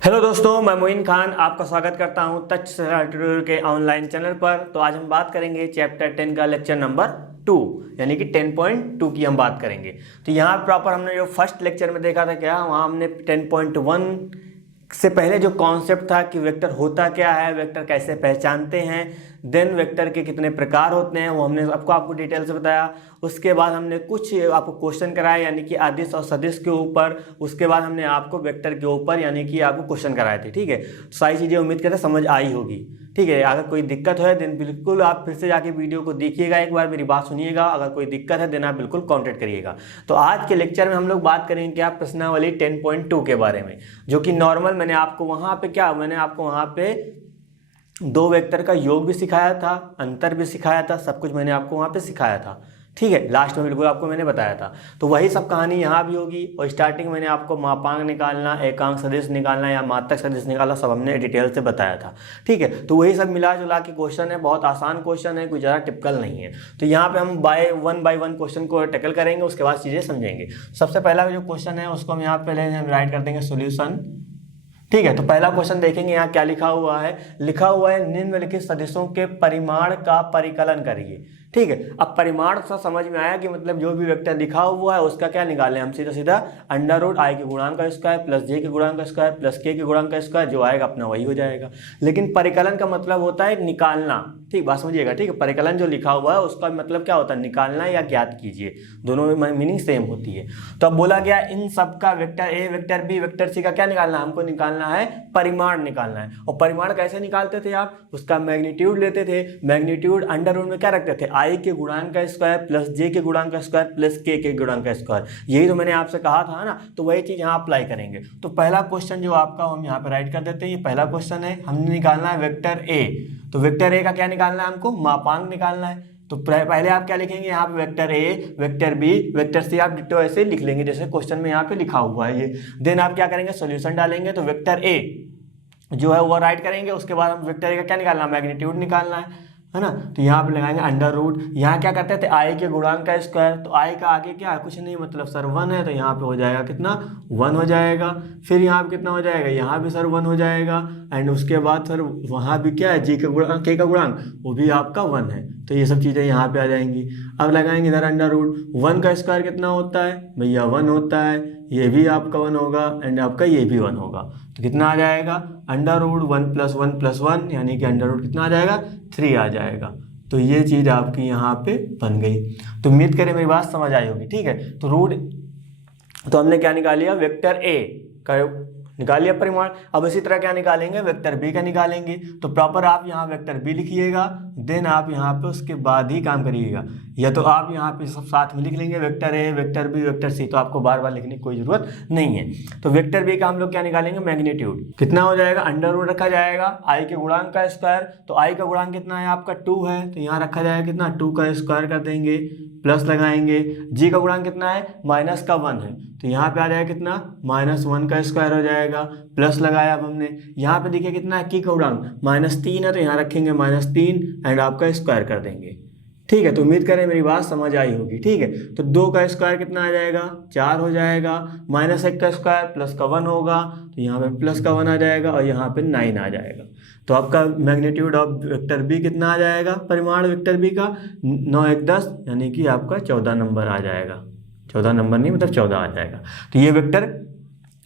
Hello दोस्तों, मैं मोइन खान आपका स्वागत करता हूं टच ट्यूटोरियल के ऑनलाइन चैनल पर। तो आज हम बात करेंगे चैप्टर 10 का लेक्चर नंबर 2 यानी कि 10.2 की हम बात करेंगे। तो यहाँ प्रॉपर हमने जो फर्स्ट लेक्चर में देखा था क्या, वहाँ हमने 10.1 से पहले जो कॉन्सेप्ट था कि वेक्टर होता क्या है, वेक्टर कैसे पहचानते हैं, देन वेक्टर के कितने प्रकार होते हैं, वो हमने आपको डिटेल से बताया। उसके बाद हमने कुछ आपको क्वेश्चन कराए यानी कि अदिश और सदिश के ऊपर। उसके बाद हमने आपको वेक्टर के ऊपर यानी कि आपको क्वेश्चन कराए थे। ठीक है, सारी चीज़ें उम्मीद करते समझ आई होगी। ठीक है, अगर कोई दिक्कत है देन बिल्कुल आप फिर से जाके वीडियो को देखिएगा, एक बार मेरी बात सुनिएगा। अगर कोई दिक्कत है देन आप बिल्कुल कॉन्टेक्ट करिएगा। तो आज के लेक्चर में हम लोग बात करेंगे क्या, प्रश्नावली 10.2 के बारे में, जो कि नॉर्मल मैंने आपको वहाँ पे दो वेक्टर का योग भी सिखाया था, अंतर भी सिखाया था, सब कुछ मैंने आपको वहाँ पे सिखाया था। ठीक है, लास्ट में बिल्कुल आपको मैंने बताया था। तो वही सब कहानी यहाँ भी होगी। और स्टार्टिंग मैंने आपको मापांक निकालना, एकांक सदिश निकालना या मात्रक सदिश निकालना सब हमने डिटेल से बताया था। ठीक है, तो वही सब मिला जुला के क्वेश्चन है, बहुत आसान क्वेश्चन है, कोई ज़्यादा टिपिकल नहीं है। तो यहाँ पे हम बाय वन क्वेश्चन को टैकल करेंगे, उसके बाद चीज़ें समझेंगे। सबसे पहला जो क्वेश्चन है उसको हम यहाँ पहले हम राइट कर देंगे सोल्यूशन। ठीक है, तो पहला क्वेश्चन देखेंगे यहाँ क्या लिखा हुआ है। लिखा हुआ है निम्नलिखित सदिशों के परिमाण का परिकलन करिए। ठीक है, अब परिमाण सा समझ में आया कि मतलब जो भी वेक्टर लिखा हुआ है उसका क्या निकालें हम, सीधा सीधा अंडर रूट आई के गुणांक का स्क्वायर प्लस जे के गुणांक का स्क्वायर प्लस के गुणांक का स्क्वायर, जो आएगा अपना वही हो जाएगा। लेकिन परिकलन का मतलब होता है निकालना। ठीक, बात समझिएगा। ठीक है, परिकलन जो लिखा हुआ है उसका मतलब क्या होता है, निकालना या ज्ञात कीजिए, दोनों में मीनिंग सेम होती है। तो अब बोला गया इन सब का vector A, vector B, vector C का क्या निकालना है, हमको निकालना है परिमाण निकालना है। और परिमाण कैसे निकालते थे आप, उसका मैग्नीट्यूड लेते थे। मैग्नीट्यूड अंडर रूट में क्या रखते थे, आई के गुणांक का स्क्वायर प्लस जे के गुणांक का स्क्वायर प्लस के गुणांक का स्क्वायर। यही तो मैंने आपसे कहा था ना, तो वही चीज यहाँ अप्लाई करेंगे। तो पहला क्वेश्चन जो आपका हम यहाँ पे राइट कर देते हैं। ये पहला क्वेश्चन है, हमने निकालना है वेक्टर ए। तो वेक्टर ए का क्या निकालना है, हमको मापांक निकालना है। तो पहले आप क्या लिखेंगे यहाँ पे, vector A, vector B, vector C, आप डिट्टो ऐसे लिख लेंगे जैसे क्वेश्चन में यहाँ पे लिखा हुआ है ये। देन आप क्या करेंगे, सॉल्यूशन डालेंगे। तो वेक्टर ए जो है वो राइट करेंगे। उसके बाद हम वेक्टर ए का क्या निकालना है, मैग्नीट्यूड निकालना है ना। तो यहाँ पे लगाएंगे अंडर रूट। यहाँ क्या करते थे, आई के गुणांक का स्क्वायर। तो आई का आगे क्या है, कुछ नहीं, मतलब सर 1 है, तो यहाँ पे हो जाएगा कितना, 1 हो जाएगा। फिर यहाँ पे कितना हो जाएगा, यहाँ भी सर 1 हो जाएगा। एंड उसके बाद सर वहाँ भी क्या है, जी का गुणांक, के का गुणांक, वो भी आपका 1 है। तो ये सब चीज़ें यहाँ पे आ जाएंगी। अब लगाएंगे इधर अंडर रूट। 1 का स्क्वायर कितना होता है भैया, 1 होता है। ये भी आपका 1 होगा एंड आपका ये भी 1 होगा। तो कितना आ जाएगा, अंडर रूट 1 प्लस 1 प्लस 1 यानी कि अंडर रूट कितना आ जाएगा, 3 आ जाएगा। तो ये चीज़ आपकी यहाँ पे बन गई। तो उम्मीद करें मेरी बात समझ आई होगी। ठीक है, तो रूट, तो हमने क्या निकाल लिया, वेक्टर ए का निकाल लिया परिमाण। अब इसी तरह क्या निकालेंगे, वेक्टर बी का निकालेंगे। तो प्रॉपर आप यहाँ वेक्टर बी लिखिएगा, देन आप यहाँ पे उसके बाद ही काम करिएगा। या तो आप यहाँ पे सब साथ में लिख लेंगे, vector A, vector B, vector C, तो आपको बार बार लिखने की कोई जरूरत नहीं है। तो वेक्टर बी का हम लोग क्या निकालेंगे, मैग्नीट्यूड कितना हो जाएगा, अंडर रूट रखा जाएगा आई के गुणांक का स्क्वायर। तो आई का गुणांक कितना है आपका, 2 है, तो यहाँ रखा जाएगा कितना, 2 का स्क्वायर कर देंगे, प्लस लगाएंगे। जी का गुणांक कितना है, माइनस का 1 है, तो यहाँ पे आ जाएगा कितना, -1 का स्क्वायर हो जाएगा। प्लस लगाया अब हमने, यहाँ पे देखिए कितना है, की का गुणांक -3 है, तो यहाँ रखेंगे -3 एंड आपका स्क्वायर कर देंगे। ठीक है, तो उम्मीद करें मेरी बात समझ आई होगी। ठीक है, तो 2 का स्क्वायर कितना आ जाएगा, 4 हो जाएगा। -1 का स्क्वायर प्लस का 1 होगा, तो यहाँ पे प्लस का 1 आ जाएगा और यहाँ पे 9 आ जाएगा। तो आपका मैग्नीट्यूड ऑफ वेक्टर बी कितना आ जाएगा, परिमाण वेक्टर बी का 9 1 10 यानी कि आपका 14 नंबर आ जाएगा। 14 नंबर नहीं, मतलब 14 आ जाएगा। तो ये वेक्टर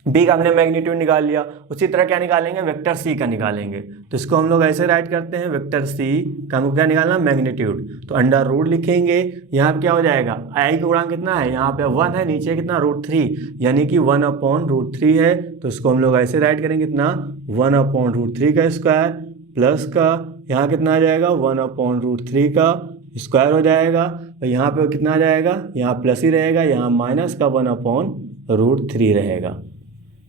बी का हमने मैग्नीट्यूड निकाल लिया। उसी तरह क्या निकालेंगे, वेक्टर सी का निकालेंगे। तो इसको हम लोग ऐसे राइट करते हैं, वेक्टर सी का हमको क्या निकालना, मैग्नीट्यूड। तो अंडर रूट लिखेंगे, यहाँ पे क्या हो जाएगा, आई का गुणांक कितना है, यहाँ पे 1 है, नीचे कितना, √3 यानी कि 1/√3 है। तो इसको हम लोग ऐसे राइट करेंगे, कितना, 1/√3 का स्क्वायर प्लस का यहाँ कितना आ जाएगा, 1/√3 का स्क्वायर हो जाएगा। और यहाँ पे कितना आ जाएगा, यहाँ प्लस ही रहेगा, यहाँ माइनस का 1/√3 रहेगा।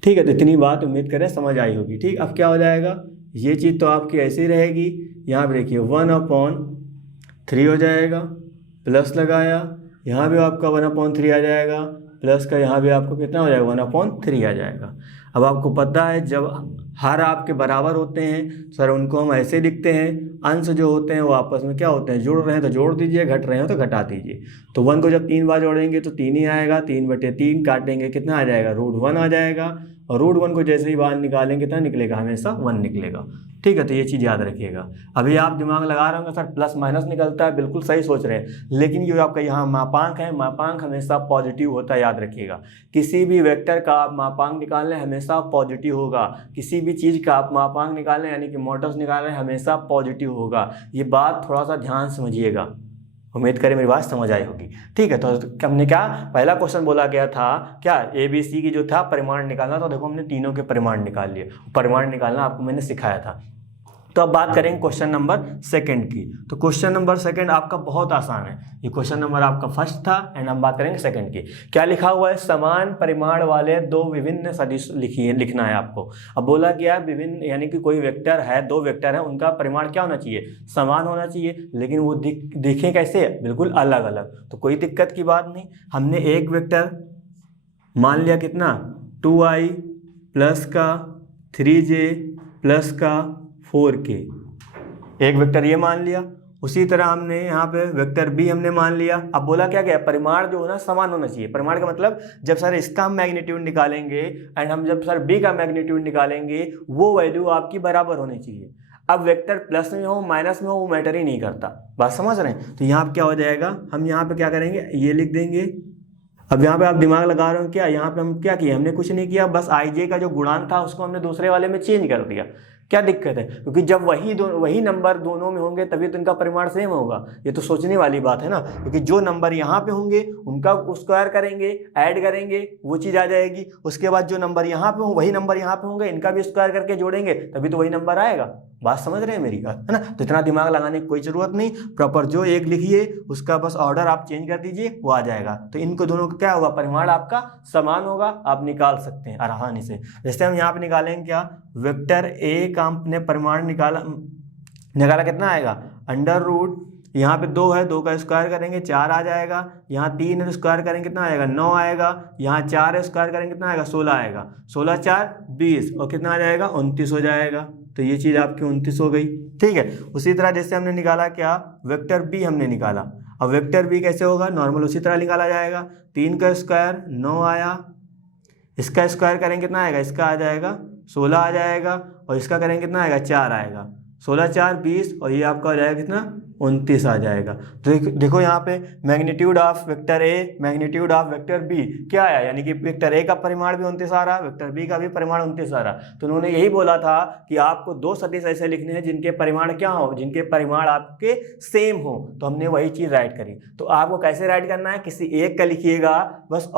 ठीक है, तो इतनी बात उम्मीद करें समझ आई होगी। ठीक, अब क्या हो जाएगा, ये चीज़ तो आपकी ऐसी ही रहेगी। यहाँ पे देखिए 1/3 हो जाएगा, प्लस लगाया, यहाँ भी आपका 1/3 आ जाएगा, प्लस का यहाँ भी आपको कितना हो जाएगा, 1/3 आ जाएगा। अब आपको पता है जब हर आपके बराबर होते हैं सर उनको हम ऐसे लिखते हैं, अंश जो होते हैं वो आपस में क्या होते हैं, जुड़ रहे हैं तो जोड़ दीजिए, घट रहे हैं तो घटा दीजिए। तो 1 को जब 3 बार जोड़ेंगे तो 3 ही आएगा, 3/3 काटेंगे कितना आ जाएगा, √1 आ जाएगा। और √1 को जैसे ही बाहर निकालेंगे कितना निकलेगा, हमेशा 1 निकलेगा। ठीक है, तो ये चीज़ याद रखिएगा। अभी आप दिमाग लगा रहे होंगे सर प्लस माइनस निकलता है, बिल्कुल सही सोच रहे हैं, लेकिन ये आपका यहाँ मापांक है, मापांक हमेशा पॉजिटिव होता है, याद रखिएगा। किसी भी वेक्टर का आप मापांक निकाल लें हमेशा पॉजिटिव होगा, किसी भी चीज़ का आप मापांक निकाल लें यानी कि मॉडल्स निकाल लें हमेशा पॉजिटिव होगा। ये बात थोड़ा सा ध्यान समझिएगा, उम्मीद करें मेरी बात समझ आई होगी। ठीक है, तो हमने क्या पहला क्वेश्चन बोला गया था क्या, ABC की जो था परिमाण निकालना, तो देखो हमने तीनों के परिमाण निकाल लिए। परिमाण निकालना आपको मैंने सिखाया था। तो अब बात करेंगे क्वेश्चन नंबर 2 की। तो क्वेश्चन नंबर 2 आपका बहुत आसान है, ये क्वेश्चन नंबर आपका फर्स्ट था एंड हम बात करेंगे 2 की। क्या लिखा हुआ है, समान परिमाण वाले 2 विभिन्न सदिश लिखना है आपको। अब बोला गया विभिन्न यानी कि कोई वेक्टर है, 2 वेक्टर है, उनका परिमाण क्या होना चाहिए, समान होना चाहिए, लेकिन वो दिखें कैसे, बिल्कुल अलग अलग। तो कोई दिक्कत की बात नहीं, हमने एक वेक्टर मान लिया कितना 2i प्लस का 3j प्लस का 4k, एक वेक्टर ये मान लिया। उसी तरह हमने यहाँ पे वेक्टर b हमने मान लिया। अब बोला क्या गया, परिमाण जो होना समान होना चाहिए। परिमाण का मतलब जब सर इसका हम मैग्नीट्यूड निकालेंगे एंड हम जब सर b का मैग्नीट्यूड निकालेंगे वो वैल्यू आपकी बराबर होनी चाहिए। अब वेक्टर प्लस में हो माइनस में हो वो मैटर ही नहीं करता, बात समझ रहे हैं। तो यहाँ पे क्या हो जाएगा, हम यहाँ पे क्या करेंगे, ये लिख देंगे। अब यहाँ पे आप दिमाग लगा रहे हो क्या, यहाँ पे हम क्या किया, हमने कुछ नहीं किया, बस ij का जो गुणांक था उसको हमने दूसरे वाले में चेंज कर दिया। क्या दिक्कत है, क्योंकि जब वही नंबर दोनों में होंगे तभी तो इनका परिमाण सेम होगा। ये तो सोचने वाली बात है ना, क्योंकि जो नंबर यहाँ पे होंगे उनका स्क्वायर करेंगे, ऐड करेंगे, वो चीज़ आ जाएगी। उसके बाद जो नंबर यहाँ पे हो वही नंबर यहाँ पे होंगे, इनका भी स्क्वायर करके जोड़ेंगे तभी तो वही नंबर आएगा। बात समझ रहे हैं मेरी बात, है ना। तो इतना दिमाग लगाने की कोई ज़रूरत नहीं, प्रॉपर जो एक लिखिए उसका बस ऑर्डर आप चेंज कर दीजिए, वो आ जाएगा। तो इनको दोनों का क्या होगा, परिमाण आपका समान होगा, आप निकाल सकते हैं आसानी से। जैसे हम यहाँ पे निकालेंगे क्या, वेक्टर ए का हमने परिमाण निकाला कितना आएगा, अंडर रूट, यहाँ पे 2 है, 2 का स्क्वायर करेंगे 4 आ जाएगा, यहाँ 3 है तो स्क्वायर करेंगे कितना आएगा, 9 आएगा, यहाँ 4 है स्क्वायर करेंगे कितना आएगा, 16 आएगा, 16 4 20 और कितना आ जाएगा 29 हो जाएगा। तो ये चीज़ आपकी 29 हो गई। ठीक है, उसी तरह जैसे हमने निकाला क्या, वेक्टर बी हमने निकाला। अब वेक्टर बी कैसे होगा, नॉर्मल उसी तरह निकाला जाएगा। 3 का स्क्वायर 9 आया, इसका स्क्वायर करेंगे कितना आएगा, इसका आ जाएगा 16 आ जाएगा, और इसका करेंगे कितना आएगा 4 आएगा, 16 4 20 और ये आपका हो जाएगा कितना 29 आ जाएगा। तो देखो यहाँ पे magnitude of vector A magnitude of vector B क्या आया, यानी कि वेक्टर ए का परिमाण भी 29 आ रहा, वेक्टर बी का भी परिमाण 29 आ रहा। तो उन्होंने यही बोला था कि आपको 2 सदिश ऐसे लिखने हैं जिनके परिमाण क्या हो, जिनके परिमाण आपके सेम हो। तो हमने वही चीज़ राइट करी। तो आपको कैसे राइट करना है, किसी एक का लिखिएगा, बस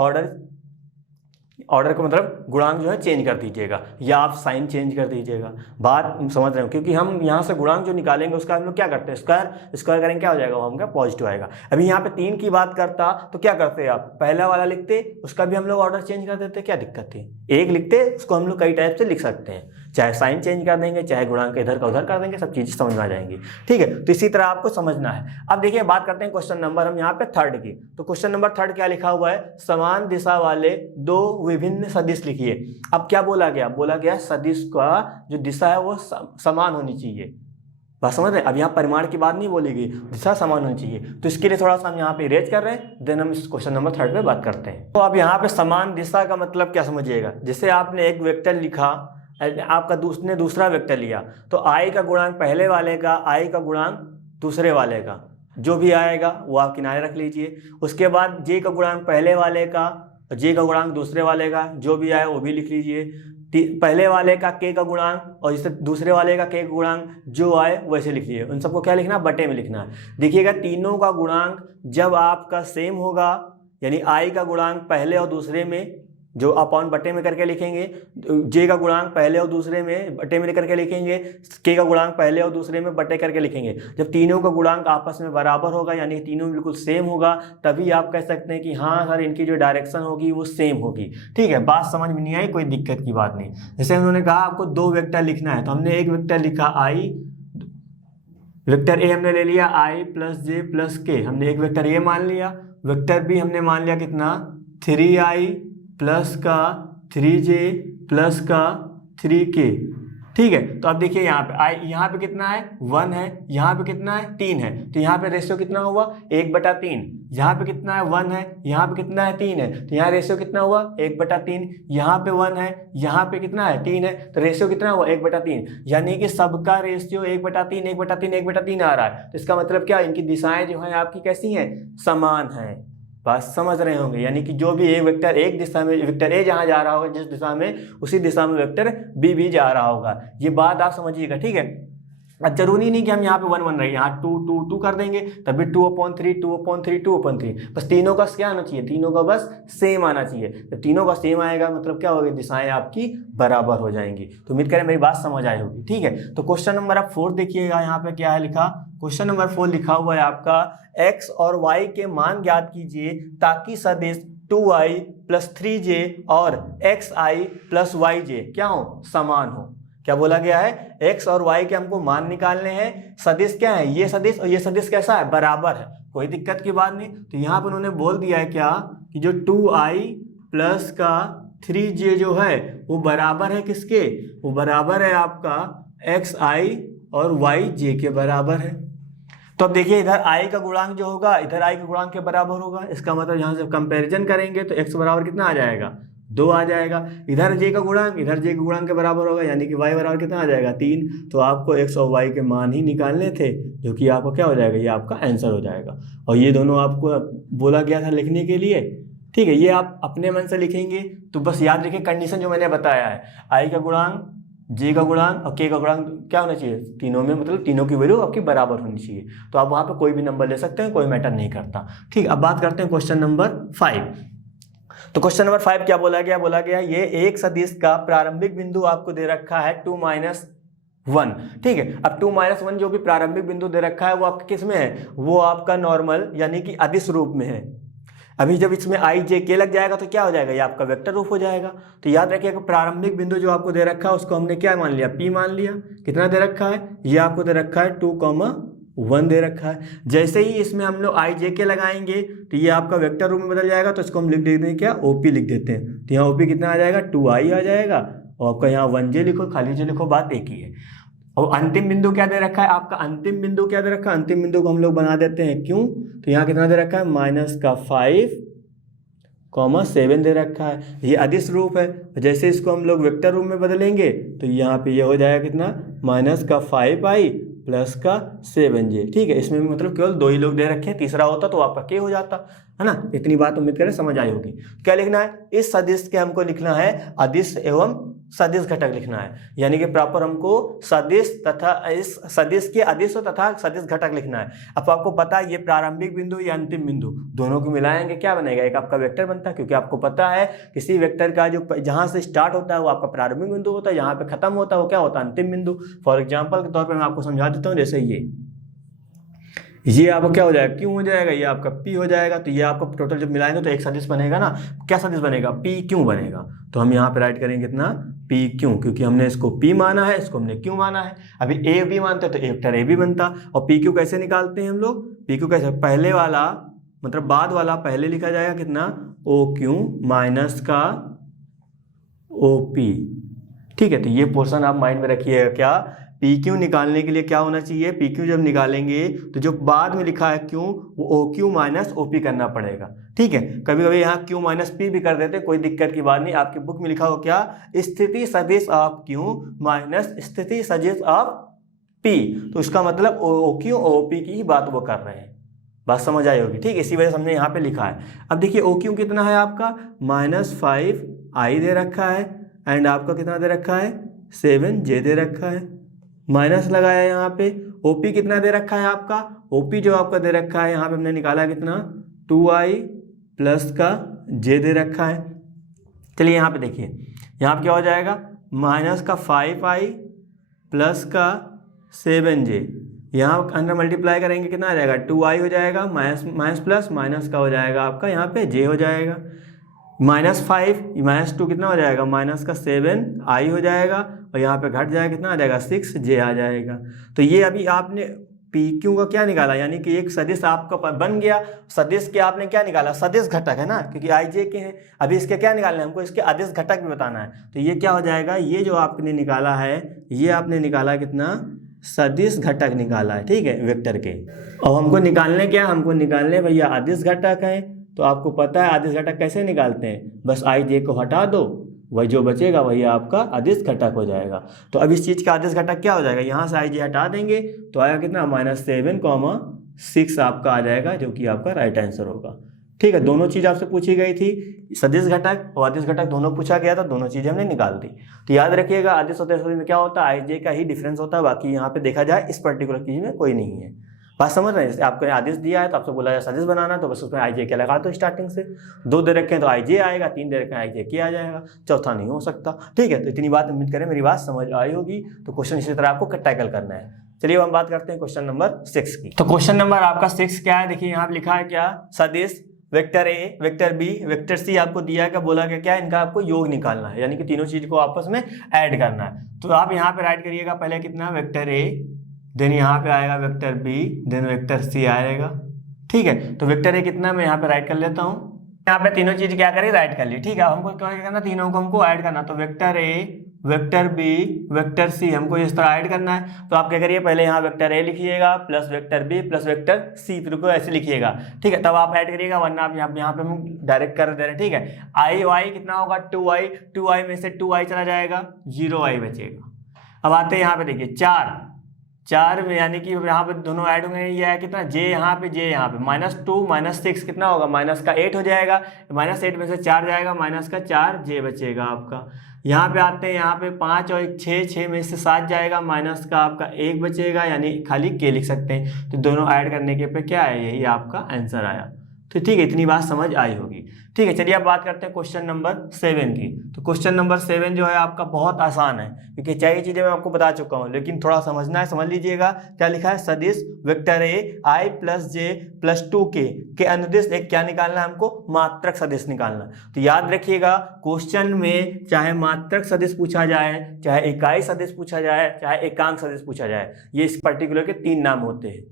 ऑर्डर का मतलब गुणांक जो है चेंज कर दीजिएगा, या आप साइन चेंज कर दीजिएगा। बात समझ रहे हो, क्योंकि हम यहाँ से गुणांक जो निकालेंगे उसका हम लोग क्या करते हैं, स्क्वायर करेंगे, क्या हो जाएगा, वो हमका पॉजिटिव आएगा। अभी यहाँ पे 3 की बात करता तो क्या करते आप, पहला वाला लिखते, उसका भी हम लोग ऑर्डर चेंज कर देते, क्या दिक्कत थी, एक लिखते, उसको हम लोग कई टाइप से लिख सकते हैं, चाहे साइन चेंज कर देंगे, चाहे गुणांक इधर का उधर कर देंगे, सब चीज़ें समझ में आ जाएंगी। ठीक है, तो इसी तरह आपको समझना है। अब देखिए बात करते हैं क्वेश्चन नंबर हम यहाँ पे 3 की। तो क्वेश्चन नंबर 3 क्या लिखा हुआ है, समान दिशा वाले 2 विभिन्न सदिश लिखिए। अब क्या बोला गया सदिश का जो दिशा है वो समान होनी चाहिए। बात समझ रहे हैं, अब यहाँ परिमाण की बात नहीं बोली गई, दिशा समान होनी चाहिए। तो इसके लिए थोड़ा सा हम यहाँ पे इरेज कर रहे हैं, देन हम इस क्वेश्चन नंबर 3 पे बात करते हैं। तो अब यहाँ पे समान दिशा का मतलब क्या समझिएगा, जैसे आपने एक वेक्टर लिखा, आपका ने दूसरा वेक्टर लिया, तो आई का गुणांक पहले वाले का, आई का गुणांक दूसरे वाले का, जो भी आएगा वो आप किनारे रख लीजिए। उसके बाद जे का गुणांक पहले वाले का, जे का गुणांक दूसरे वाले का, जो भी आए वो भी लिख लीजिए। पहले वाले का के का गुणांक और जिससे दूसरे वाले का के का गुणांक जो आए वैसे लिख लीजिए। उन सबको क्या लिखना, बटे में लिखना है। देखिएगा तीनों का गुणांक जब आपका सेम होगा, यानी आई का गुणांक पहले और दूसरे में जो अपॉन बटे में करके लिखेंगे, जे का गुणांक पहले और दूसरे में बटे में करके लिखेंगे, के का गुणांक पहले और दूसरे में बटे करके लिखेंगे। जब तीनों का गुणांक आपस में बराबर होगा, यानी तीनों बिल्कुल सेम होगा, तभी आप कह सकते हैं कि हाँ सर इनकी जो डायरेक्शन होगी वो सेम होगी। ठीक है, बात समझ में नहीं आई, कोई दिक्कत की बात नहीं। जैसे उन्होंने कहा आपको 2 वेक्टर लिखना है, तो हमने एक वेक्टर लिखा आई, वेक्टर ए हमने ले लिया i प्लस जे प्लस के, हमने एक वेक्टर ए मान लिया। वेक्टर बी हमने मान लिया कितना 3i प्लस का 3j प्लस का 3k। ठीक है, तो अब देखिए यहाँ पे यहाँ पे कितना है 1 है, यहाँ पे कितना है 3 है, तो यहाँ पे रेशियो कितना हुआ 1/3। यहाँ पे कितना है 1 है, यहाँ पे कितना है 3 है, तो यहाँ रेशियो कितना हुआ 1/3। यहाँ पे 1 है, यहाँ पे कितना है 3 है, तो रेशियो कितना हुआ 1/3। यानी कि सबका रेशियो 1/3 1/3 1/3 आ रहा है। तो इसका मतलब क्या, इनकी दिशाएं जो है आपकी कैसी हैं, समान हैं। बात समझ रहे होंगे, यानी कि जो भी एक वेक्टर एक दिशा में, वेक्टर ए जहां जा रहा होगा जिस दिशा में, उसी दिशा में वेक्टर बी भी जा रहा होगा। ये बात आप समझिएगा, ठीक है। अब जरूरी नहीं कि हम यहाँ पे 1 1 रहे, यहाँ 2 2 2 कर देंगे तभी 2/3 2/3 2/3। बस तीनों का क्या आना चाहिए, तीनों का बस सेम आना चाहिए। तो तीनों का सेम आएगा मतलब क्या होगा, दिशाएं आपकी बराबर हो जाएंगी। तो उम्मीद करें मेरी बात समझ आई होगी, ठीक है। तो क्वेश्चन नंबर आप 4 देखिएगा, यहाँ पे क्या है लिखा, क्वेश्चन नंबर 4 लिखा हुआ है आपका x और y के मान ज्ञात कीजिए ताकि सदिश 2i + 3j और xi + yj क्या हो, समान हो। क्या बोला गया है, x और y के हमको मान निकालने हैं, सदिश क्या है, ये सदिश और ये सदिश कैसा है, बराबर है, कोई दिक्कत की बात नहीं। तो यहाँ पर उन्होंने बोल दिया है क्या कि जो 2i + का 3j जो है वो बराबर है किसके, वो बराबर है आपका xi और yj के बराबर है। तो अब देखिए इधर i का गुणांक जो होगा इधर i के गुणांक के बराबर होगा। इसका मतलब यहाँ से कंपैरिजन करेंगे तो x बराबर कितना आ जाएगा, 2 आ जाएगा। इधर j का गुणांक इधर j के गुणांक के बराबर होगा, यानी कि y बराबर कितना आ जाएगा 3। तो आपको x और y के मान ही निकालने थे, जो कि आपको क्या हो जाएगा, ये आपका आंसर हो जाएगा। और ये दोनों आपको बोला गया था लिखने के लिए, ठीक है। ये आप अपने मन से लिखेंगे तो बस याद रखिए कंडीशन जो मैंने बताया है, i का गुणांक, j का गुणांक और k का गुणांक क्या होना चाहिए, तीनों में, मतलब तीनों की वैल्यू आपकी बराबर होनी चाहिए। तो आप वहाँ पे कोई भी नंबर ले सकते हैं, कोई मैटर नहीं करता, ठीक। अब बात करते हैं क्वेश्चन नंबर 5। तो क्वेश्चन नंबर 5 क्या बोला गया ये एक सदिश का प्रारंभिक बिंदु आपको दे रखा है 2 - 1, ठीक है। अब 2 - 1 जो भी प्रारंभिक बिंदु दे रखा है वो आपका किस में है, वो आपका नॉर्मल यानी कि अदिश रूप में है। अभी जब इसमें i j k लग जाएगा तो क्या हो जाएगा, ये आपका वेक्टर रूप हो जाएगा। तो याद रखिएगा प्रारंभिक बिंदु जो आपको दे रखा है उसको हमने क्या मान लिया, p मान लिया। कितना दे रखा है, ये आपको दे रखा है 2,1 दे रखा है। जैसे ही इसमें हम लोग i j k लगाएंगे तो ये आपका वेक्टर रूप में बदल जाएगा। तो इसको हम लिख देते हैं क्या, OP लिख देते हैं। तो यहाँ OP कितना आ जाएगा, 2i आ जाएगा, और आपका यहाँ 1j लिखो, खाली j लिखो, बात एक ही है। और अंतिम बिंदु क्या दे रखा है आपका, अंतिम बिंदु क्या दे रखा है, अंतिम बिंदु को हम लोग बना देते हैं क्यों, तो यहाँ कितना दे रखा है -5,7 दे रखा है। ये अदिश रूप है, जैसे इसको हम लोग वेक्टर रूप में बदलेंगे तो यहाँ पे ये हो जाएगा कितना, -5i + 7j, ठीक है। इसमें भी मतलब केवल 2 ही लोग दे रखे हैं, तीसरा होता तो आपका k हो जाता है ना। इतनी बात उम्मीद करें समझ आई होगी। क्या लिखना है, इस सदिश के हमको लिखना है अदिश एवं सदिश घटक लिखना है, यानी कि प्रॉपर हमको सदिश तथा इस सदिश के अदिश तथा सदिश घटक लिखना है। अब आपको पता है ये प्रारंभिक बिंदु या अंतिम बिंदु दोनों को मिलाएंगे क्या बनेगा, एक आपका वेक्टर बनता है। क्योंकि आपको पता है किसी वेक्टर का जो जहां से स्टार्ट होता है वो आपका प्रारंभिक बिंदु होता है, जहां पे खत्म होता है वो क्या होता है, अंतिम बिंदु। फॉर एग्जाम्पल के तौर पर मैं आपको समझा देता हूँ, जैसे ये आपको क्या हो जाएगा, क्यों हो जाएगा, ये आपका p हो जाएगा। तो ये आपको टोटल जब मिलाएंगे तो एक सदिश बनेगा ना, क्या सदिश बनेगा, p क्यों बनेगा। तो हम यहाँ पे राइट करेंगे कितना, p क्यों, क्योंकि हमने इसको p माना है, इसको हमने क्यों माना है। अभी a b मानते तो वेक्टर a b बनता। और p क्यों कैसे निकालते हैं हम लोग, p क्यों कैसे, पहले वाला मतलब बाद वाला पहले लिखा जाएगा कितना, o क्यों माइनस का OP, ठीक है। तो ये पोर्शन आप माइंड में रखिएगा, क्या पी क्यू निकालने के लिए क्या होना चाहिए, पी क्यू जब निकालेंगे तो जो बाद में लिखा है क्यू वो ओ क्यू माइनस OP करना पड़ेगा, ठीक है। कभी कभी यहाँ क्यू माइनस पी भी कर देते, कोई दिक्कत की बात नहीं। आपकी बुक में लिखा हो क्या, स्थिति सदिश ऑफ क्यू माइनस स्थिति सदिश ऑफ पी, तो इसका मतलब ओ क्यू OP की ही बात वो कर रहे हैं। बात समझ आई होगी, ठीक है। इसी वजह से हमने यहाँ पे लिखा है। अब देखिए ओ क्यू कितना है आपका, -5i दे रखा है, एंड आपका कितना दे रखा है, 7j दे रखा है, माइनस लगाया यहाँ पे। OP कितना दे रखा है आपका, OP जो आपका दे रखा है यहाँ पे हमने निकाला कितना, 2i + का j दे रखा है। चलिए यहाँ पे देखिए, यहाँ पे क्या हो जाएगा, -5i + का 7j, यहाँ अंदर मल्टीप्लाई करेंगे कितना आ जाएगा, 2i हो जाएगा, माइनस प्लस माइनस का हो जाएगा आपका यहाँ पे j हो जाएगा, -5 -2 कितना हो जाएगा, माइनस का 7i हो जाएगा, और यहाँ पे घट जाएगा कितना आ जाएगा, 6j आ जाएगा। तो ये अभी आपने पी क्यू का क्या निकाला, यानी कि एक सदिश आपका बन गया। सदिश के आपने क्या निकाला, सदिश घटक है ना, क्योंकि आई जे के हैं। अभी इसके क्या निकालना है हमको, इसके अदिश घटक भी बताना है। तो ये क्या हो जाएगा, ये जो आपने निकाला है, ये आपने निकाला कितना, सदिश घटक निकाला है, ठीक है, वेक्टर के। और हमको निकालने क्या, हमको निकालने भैया अदिश घटक है। तो आपको पता है अदिश घटक कैसे निकालते हैं, बस आई जे को हटा दो, वही जो बचेगा वही आपका अदिश घटक हो जाएगा। तो अब इस चीज़ का अदिश घटक क्या हो जाएगा, यहाँ से आई जे हटा देंगे तो आएगा कितना, -7,6 आपका आ जाएगा, जो कि आपका राइट आंसर होगा। ठीक है, दोनों चीज़ आपसे पूछी गई थी, सदिश घटक और अदिश घटक दोनों पूछा गया था, दोनों चीज़ें हमने निकाल दी। तो याद रखिएगा अदिश और अदिश में क्या होता है, आई जे का ही डिफरेंस होता है, बाकी यहाँ पे देखा जाए इस पर्टिकुलर चीज़ में कोई नहीं है। बात समझ रहे हैं, जैसे आपको आदेश दिया है तो आपसे बोला जाए सदिश बनाना, तो बस उसमें आई जे क्या लगा दो स्टार्टिंग से, 2 दे रखे हैं तो आई जे आएगा, 3 दे रखे हैं आई जे के आ जाएगा, चौथा नहीं हो सकता। ठीक है, तो इतनी बात उम्मीद करें मेरी बात समझ आई होगी। तो क्वेश्चन इसी तरह आपको टैकल करना है। चलिए हम बात करते हैं क्वेश्चन नंबर 6 की। तो क्वेश्चन नंबर आपका 6 क्या है, देखिए यहाँ लिखा है क्या, सदिश vector A, vector B, vector C आपको दिया है, क्या बोला गया, क्या इनका आपको योग निकालना है, यानी कि तीनों चीज को आपस में ऐड करना है। तो आप यहाँ पे राइट करिएगा, पहले कितना, वेक्टर ए, देन यहाँ पे आएगा vector B, then vector C आएगा। ठीक है, तो वेक्टर ए कितना मैं यहाँ पे राइट कर लेता हूँ, यहाँ पे तीनों चीज क्या करी, राइट कर ली। ठीक है, हमको क्या करना, तीनों को हमको ऐड करना, तो vector A, vector B, vector C हमको इस तरह ऐड करना है। तो आप क्या करिए, पहले यहाँ वेक्टर ए लिखिएगा plus vector B plus vector C, फिर को ऐसे लिखिएगा। ठीक है, तब आप ऐड करिएगा, वरना आप यहाँ पे हम डायरेक्ट कर दे रहे हैं। ठीक है, आई वाई कितना होगा, 2i में से 2i चला जाएगा, 0i बचेगा। अब आते हैं यहाँ पे, देखिए 4 में, यानी कि यहाँ पे दोनों ऐड होंगे, ये है कितना, जे यहाँ पे, जे यहाँ पे, -2 -6 कितना होगा, -8 हो जाएगा, -8 में से 4 जाएगा, -4 जे बचेगा आपका। यहाँ पे आते हैं, यहाँ पे 5 और 6 में से 7 जाएगा, माइनस का आपका 1 बचेगा, यानी खाली के लिख सकते हैं। तो दोनों ऐड करने के पे क्या है, यही आपका आंसर आया। तो ठीक है, इतनी बात समझ आई होगी। ठीक है, चलिए अब बात करते हैं क्वेश्चन नंबर 7 की। तो क्वेश्चन नंबर 7 जो है आपका बहुत आसान है, क्योंकि चाहिए चीजें मैं आपको बता चुका हूँ, लेकिन थोड़ा समझना है, समझ लीजिएगा। क्या लिखा है, सदिश वेक्टर ए आई प्लस जे प्लस 2k के अनुदिश एक क्या निकालना है हमको, मात्रक सदिश निकालना। तो याद रखिएगा, क्वेश्चन में चाहे मात्रक सदिश पूछा जाए, चाहे इकाई सदिश पूछा जाए, चाहे एकांक सदिश पूछा जाए, ये इस पर्टिकुलर के 3 नाम होते हैं।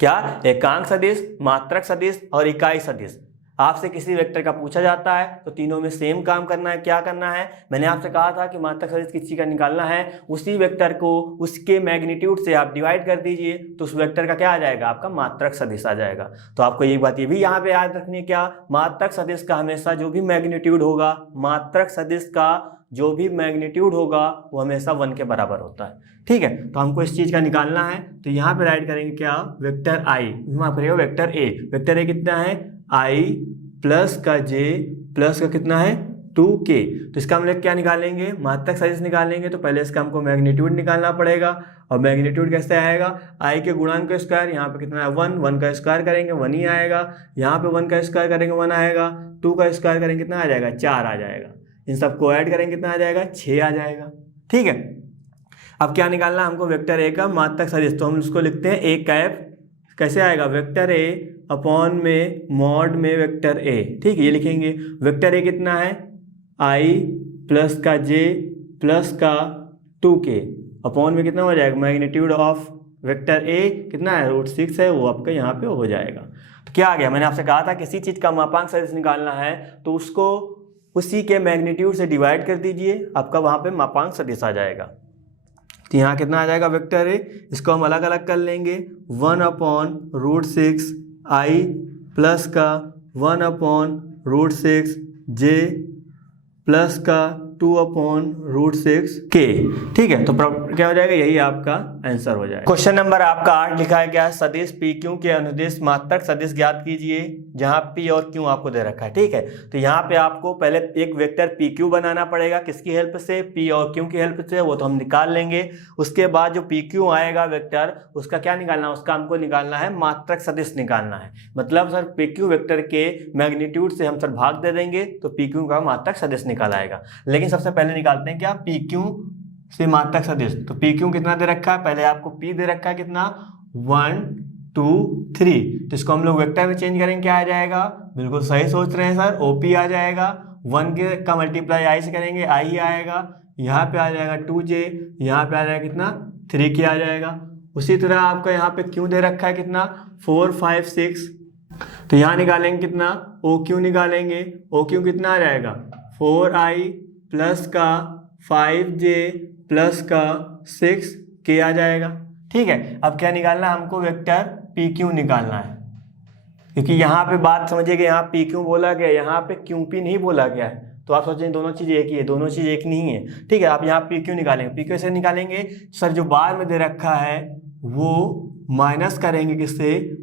क्या, एकांक सदिश, मात्रक सदिश और इकाई सदिश। आपसे किसी वेक्टर का पूछा जाता है तो तीनों में सेम काम करना है। क्या करना है, मैंने आपसे कहा था कि मात्रक सदिश किसी का निकालना है, उसी वेक्टर को उसके मैग्नीट्यूड से आप डिवाइड कर दीजिए, तो उस वेक्टर का क्या आ जाएगा, आपका मात्रक सदिश आ जाएगा। तो आपको एक बात ये भी यहाँ पे याद रखनी है, क्या, मात्रक सदिश का हमेशा जो भी मैग्नीट्यूड होगा, मात्रक सदिश का जो भी मैग्नीट्यूड होगा वो हमेशा 1 के बराबर होता है। ठीक है, तो हमको इस चीज का निकालना है। तो यहाँ पे राइट करेंगे क्या, वेक्टर आई, माफ करिएगा वेक्टर ए, वेक्टर ए कितना है, आई प्लस का जे प्लस का कितना है 2k। तो इसका हम लोग क्या निकालेंगे, मात्रक सदिश निकालेंगे। तो पहले इसका हमको मैग्नीट्यूड निकालना पड़ेगा, और मैग्नीट्यूड कैसे आएगा, आई के गुणांक का स्क्वायर, यहाँ पे कितना है 1 का स्क्वायर करेंगे 1 ही आएगा, यहाँ पे 1 का स्क्वायर करेंगे 1 आएगा, 2 का स्क्वायर करेंगे कितना आ जाएगा, 4 आ जाएगा, इन सबको ऐड करेंगे कितना आ जाएगा, 6 आ जाएगा। ठीक है, अब क्या निकालना है हमको, वेक्टर ए का मात्रक सदिश। तो हम उसको लिखते हैं ए कैप, कैसे आएगा, वेक्टर ए अपॉन में मॉड में वेक्टर ए। ठीक है, ये लिखेंगे, वेक्टर ए कितना है, आई प्लस का जे प्लस का 2k अपॉन में कितना हो जाएगा, मैग्नीट्यूड ऑफ वेक्टर ए कितना है, √6 है, वो आपका यहाँ पे हो जाएगा। तो क्या आ गया, मैंने आपसे कहा था किसी चीज़ का मापांक सदिश निकालना है तो उसको उसी के मैग्नीट्यूड से डिवाइड कर दीजिए, आपका वहाँ पे मापांक सदिश आ जाएगा। तो यहाँ कितना आ जाएगा, वेक्टर ए, इसको हम अलग अलग कर लेंगे, 1/√6 आई प्लस का 1/√6 जे प्लस का 2/√6 k। ठीक है, तो क्या हो जाएगा, यही आपका आंसर हो जाएगा। क्वेश्चन नंबर आपका 8 लिखा है क्या, सदिश पी क्यू के अनुदिश मात्रक सदिश ज्ञात कीजिए, जहां पी और क्यू आपको दे रखा है। ठीक है, तो यहाँ पे आपको पहले एक वेक्टर पी क्यू बनाना पड़ेगा, किसकी हेल्प से, पी और क्यू की हेल्प से, वो तो हम निकाल लेंगे। उसके बाद जो पी क्यू आएगा वेक्टर, उसका क्या निकालना है, उसका हमको निकालना है मात्रक सदिश निकालना है। मतलब सर पी क्यू वेक्टर के मैग्नीट्यूड से हम सर भाग दे देंगे तो पी क्यू का मात्रक सदिश निकाल आएगा। लेकिन सबसे पहले निकालते हैं क्या, पी क्यू से मात्रक सदिश। तो पी क्यू कितना दे रखा है, पहले आपको पी दे रखा है कितना, 1 2 3, तो इसको हम लोग वेक्टर में चेंज करेंगे, क्या आ जाएगा, बिल्कुल सही सोच रहे हैं सर, ओपी आ जाएगा। 1 का मल्टीप्लाई आई से करेंगे, आई आएगा, यहाँ पे आ जाएगा 2j, यहाँ पे आ जाएगा कितना 3k आ जाएगा। उसी तरह आपका यहाँ पे क्यू दे रखा है कितना 4 5 6, तो यहाँ निकालेंगे कितना ओ क्यू निकालेंगे, ओ क्यू कितना आ जाएगा 4i प्लस का 5j प्लस का 6k आ जाएगा। ठीक है, अब क्या निकालना है हमको, वेक्टर पी क्यू निकालना है, क्योंकि यहाँ पे बात समझिए कि यहाँ पी क्यू बोला गया, यहाँ पे क्यू पी नहीं बोला गया है, तो आप सोचें दोनों चीज़ एक ही है, दोनों चीज़ एक नहीं है। ठीक है, आप यहाँ पी क्यू निकालेंगे, पी क्यू से निकालेंगे सर जो बार में दे रखा है वो माइनस करेंगे किससे,